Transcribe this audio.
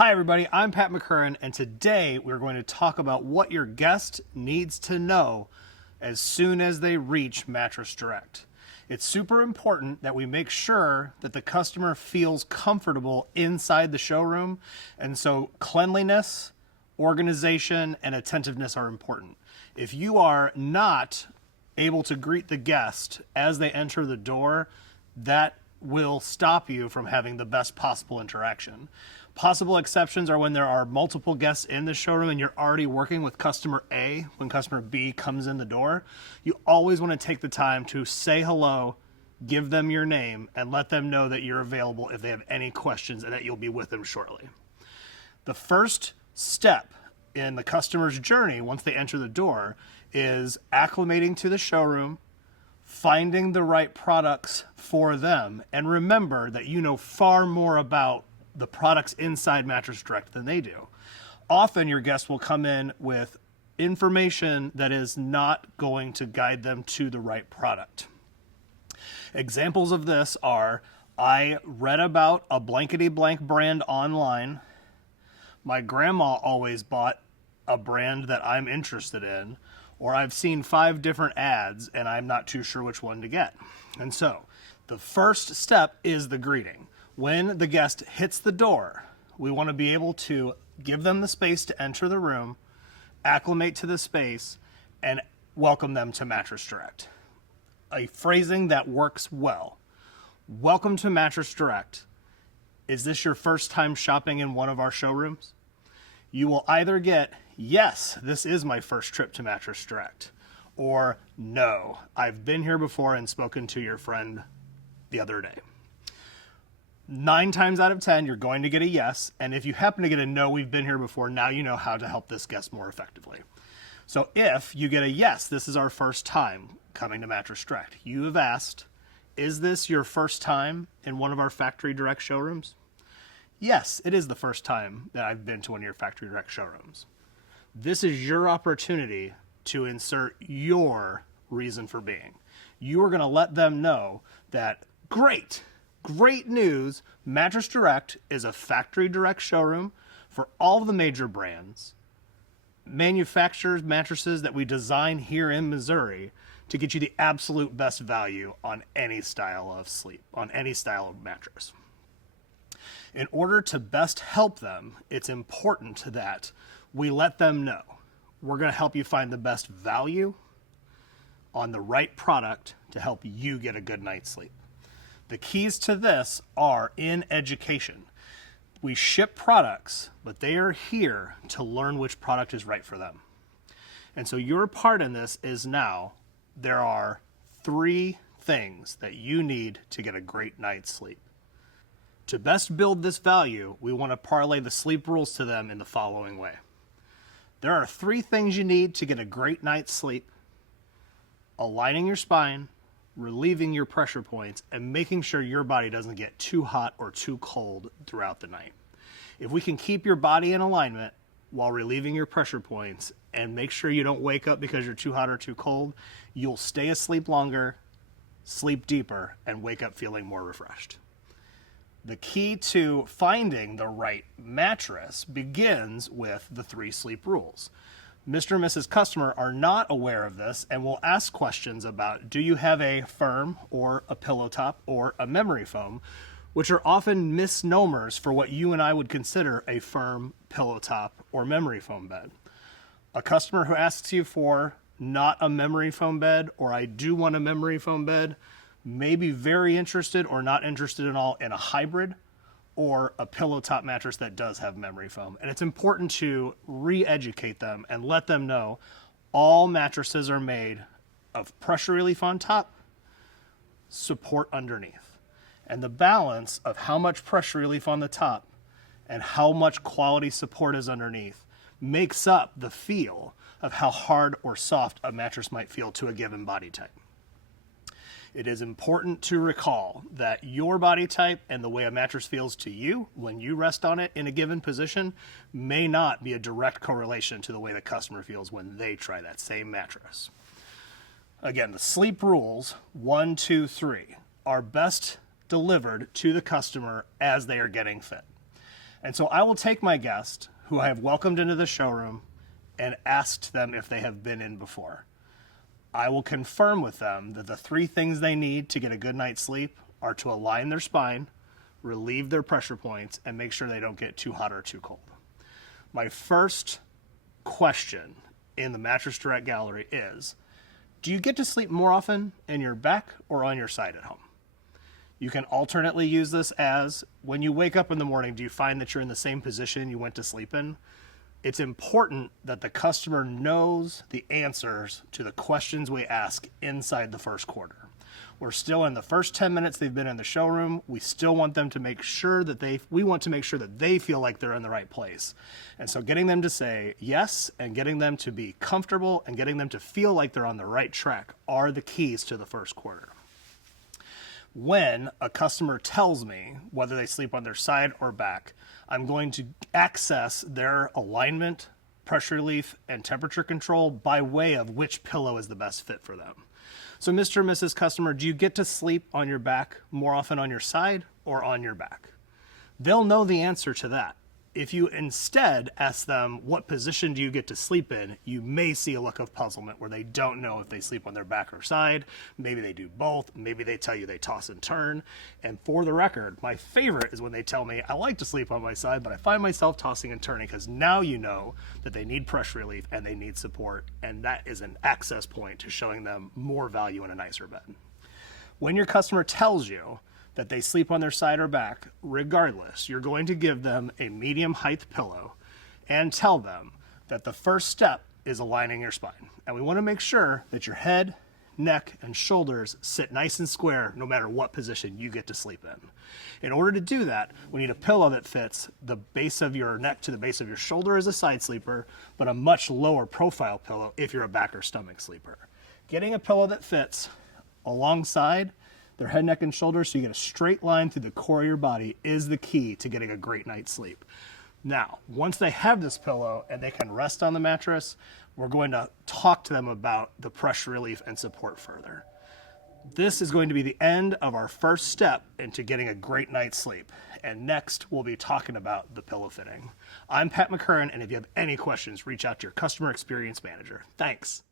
Hi everybody, I'm Pat McCurran, and today we're going to talk about what your guest needs to know as soon as they reach Mattress Direct. It's super important that we make sure that the customer feels comfortable inside the showroom, and so cleanliness, organization, and attentiveness are important. If you are not able to greet the guest as they enter the door, that will stop you from having the best possible interaction. Possible exceptions are when there are multiple guests in the showroom and you're already working with customer A when customer B comes in the door. You always want to take the time to say hello, give them your name, and let them know that you're available if they have any questions and that you'll be with them shortly. The first step in the customer's journey once they enter the door is acclimating to the showroom, finding the right products for them, and remember that you know far more about the products inside Mattress Direct than they do. Often your guests will come in with information that is not going to guide them to the right product. Examples of this are, I read about a blankety blank brand online. My grandma always bought a brand that I'm interested in, or I've seen 5 different ads and I'm not too sure which one to get. And so the first step is the greeting. When the guest hits the door, we want to be able to give them the space to enter the room, acclimate to the space, and welcome them to Mattress Direct. A phrasing that works well. Welcome to Mattress Direct. Is this your first time shopping in one of our showrooms? You will either get, yes, this is my first trip to Mattress Direct, or no, I've been here before and spoken to your friend the other day. 9 times out of 10, you're going to get a yes, and if you happen to get a no, we've been here before, now you know how to help this guest more effectively. So if you get a yes, this is our first time coming to Mattress Direct. You have asked, is this your first time in one of our Factory Direct showrooms? Yes, it is the first time that I've been to one of your Factory Direct showrooms. This is your opportunity to insert your reason for being. You are going to let them know that, great news, Mattress Direct is a Factory Direct showroom for all of the major brands, manufacturers mattresses that we design here in Missouri to get you the absolute best value on any style of sleep, on any style of mattress. In order to best help them, it's important that we let them know we're going to help you find the best value on the right product to help you get a good night's sleep. The keys to this are in education. We ship products, but they are here to learn which product is right for them. And so your part in this is now there are 3 things that you need to get a great night's sleep. To best build this value, we want to parlay the sleep rules to them in the following way. There are 3 things you need to get a great night's sleep: aligning your spine, relieving your pressure points, and making sure your body doesn't get too hot or too cold throughout the night. If we can keep your body in alignment while relieving your pressure points and make sure you don't wake up because you're too hot or too cold, you'll stay asleep longer, sleep deeper, and wake up feeling more refreshed. The key to finding the right mattress begins with the 3 sleep rules. Mr. and Mrs. Customer are not aware of this and will ask questions about, do you have a firm or a pillow top or a memory foam, which are often misnomers for what you and I would consider a firm pillow top or memory foam bed. A customer who asks you for not a memory foam bed or I do want a memory foam bed may be very interested or not interested at all in a hybrid or a pillow top mattress that does have memory foam. And it's important to re-educate them and let them know all mattresses are made of pressure relief on top, support underneath. And the balance of how much pressure relief on the top and how much quality support is underneath makes up the feel of how hard or soft a mattress might feel to a given body type. It is important to recall that your body type and the way a mattress feels to you when you rest on it in a given position may not be a direct correlation to the way the customer feels when they try that same mattress. Again, the sleep rules 1, 2, 3 are best delivered to the customer as they are getting fit. And so I will take my guest, who I have welcomed into the showroom, and asked them if they have been in before. I will confirm with them that the 3 things they need to get a good night's sleep are to align their spine, relieve their pressure points, and make sure they don't get too hot or too cold. My first question in the Mattress Direct gallery is, do you get to sleep more often in your back or on your side at home? You can alternately use this as, when you wake up in the morning, do you find that you're in the same position you went to sleep in? It's important that the customer knows the answers to the questions we ask inside the first quarter. We're still in the first 10 minutes they've been in the showroom. We still want them to make sure that we want to make sure that they feel like they're in the right place. And so getting them to say yes and getting them to be comfortable and getting them to feel like they're on the right track are the keys to the first quarter. When a customer tells me whether they sleep on their side or back, I'm going to access their alignment, pressure relief, and temperature control by way of which pillow is the best fit for them. So Mr. and Mrs. Customer, do you get to sleep on your back more often on your side or on your back? They'll know the answer to that. If you instead ask them, what position do you get to sleep in, you may see a look of puzzlement where they don't know if they sleep on their back or side. Maybe they do both. Maybe they tell you they toss and turn. And for the record, my favorite is when they tell me, I like to sleep on my side, but I find myself tossing and turning, because now you know that they need pressure relief and they need support. And that is an access point to showing them more value in a nicer bed. When your customer tells you that they sleep on their side or back, regardless, you're going to give them a medium height pillow and tell them that the first step is aligning your spine. And we want to make sure that your head, neck, and shoulders sit nice and square no matter what position you get to sleep in. In order to do that, we need a pillow that fits the base of your neck to the base of your shoulder as a side sleeper, but a much lower profile pillow if you're a back or stomach sleeper. Getting a pillow that fits alongside their head, neck, and shoulders so you get a straight line through the core of your body is the key to getting a great night's sleep. Now, once they have this pillow and they can rest on the mattress, we're going to talk to them about the pressure relief and support further. This is going to be the end of our first step into getting a great night's sleep. And next, we'll be talking about the pillow fitting. I'm Pat McCurran, and if you have any questions, reach out to your customer experience manager. Thanks.